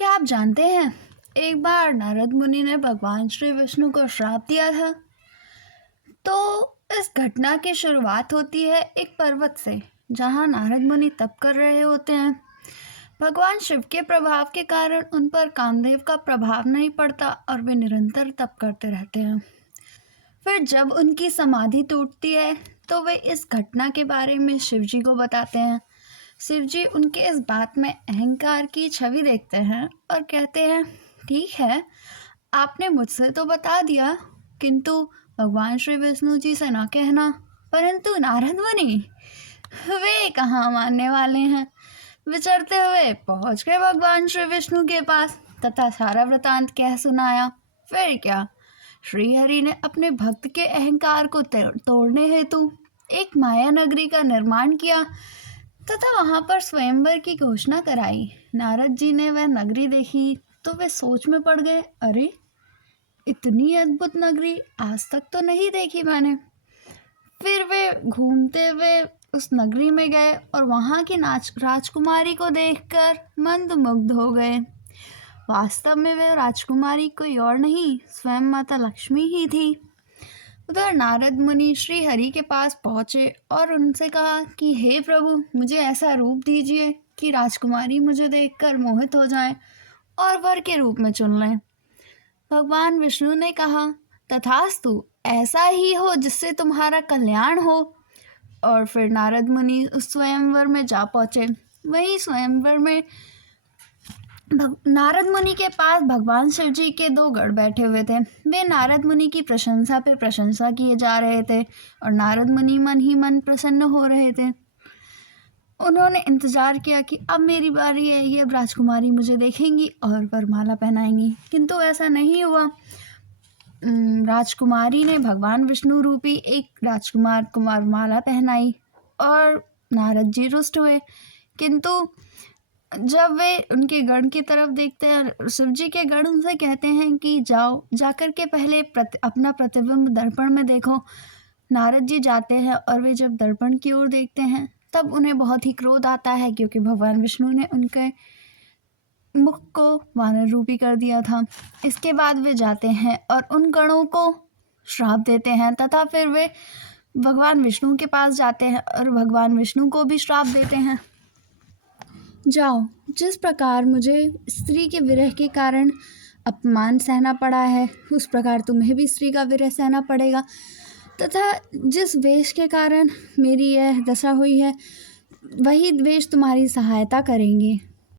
क्या आप जानते हैं, एक बार नारद मुनि ने भगवान श्री विष्णु को श्राप दिया था। तो इस घटना की शुरुआत होती है एक पर्वत से, जहाँ नारद मुनि तप कर रहे होते हैं। भगवान शिव के प्रभाव के कारण उन पर कामदेव का प्रभाव नहीं पड़ता और वे निरंतर तप करते रहते हैं। फिर जब उनकी समाधि टूटती है तो वे इस घटना के बारे में शिव जी को बताते हैं। शिव जी उनके इस बात में अहंकार की छवि देखते हैं और कहते हैं, ठीक है, आपने मुझसे तो बता दिया, किंतु भगवान श्री विष्णु जी से ना कहना। परंतु नारद मुनि वे कहाँ मानने वाले हैं। विचरते हुए पहुंच गए भगवान श्री विष्णु के पास तथा सारा वृतांत कह सुनाया। फिर क्या, श्री हरि ने अपने भक्त के अहंकार को तोड़ने हेतु एक माया नगरी का निर्माण किया तथा वहां पर स्वयंवर की घोषणा कराई। नारद जी ने वह नगरी देखी तो वे सोच में पड़ गए, अरे इतनी अद्भुत नगरी आज तक तो नहीं देखी मैंने। फिर वे घूमते हुए उस नगरी में गए और वहाँ की राजकुमारी को देखकर मंत्रमुग्ध हो गए। वास्तव में वह राजकुमारी कोई और नहीं, स्वयं माता लक्ष्मी ही थी। उधर नारद मुनि श्री हरि के पास पहुँचे और उनसे कहा कि हे प्रभु, मुझे ऐसा रूप दीजिए कि राजकुमारी मुझे देखकर मोहित हो जाए और वर के रूप में चुन लें। भगवान विष्णु ने कहा, तथास्तु, ऐसा ही हो जिससे तुम्हारा कल्याण हो। और फिर नारद मुनि उस स्वयंवर में जा पहुँचे। वही स्वयंवर में नारद मुनि के पास भगवान शिव जी के दो गढ़ बैठे हुए थे। वे नारद मुनि की प्रशंसा पे प्रशंसा किए जा रहे थे और नारद मुनि मन ही मन प्रसन्न हो रहे थे। उन्होंने इंतजार किया कि अब मेरी बारी है, ये अब राजकुमारी मुझे देखेंगी और वरमाला पहनाएंगी, किंतु ऐसा नहीं हुआ। राजकुमारी ने भगवान विष्णु रूपी एक राजकुमार को वरमाला पहनाई और नारद जी रुष्ट हुए। किंतु जब वे उनके गढ़ की तरफ देखते हैं, शिव जी के गढ़ उनसे कहते हैं कि जाओ, जाकर के पहले अपना प्रतिबिंब दर्पण में देखो। नारद जी जाते हैं और वे जब दर्पण की ओर देखते हैं तब उन्हें बहुत ही क्रोध आता है, क्योंकि भगवान विष्णु ने उनके मुख को वानर रूपी कर दिया था। इसके बाद वे जाते हैं और उन गणों को श्राप देते हैं तथा फिर वे भगवान विष्णु के पास जाते हैं और भगवान विष्णु को भी श्राप देते हैं, जाओ, जिस प्रकार मुझे स्त्री के विरह के कारण अपमान सहना पड़ा है, उस प्रकार तुम्हें भी स्त्री का विरह सहना पड़ेगा, तथा जिस वेश के कारण मेरी यह दशा हुई है, वही वेश तुम्हारी सहायता करेंगे।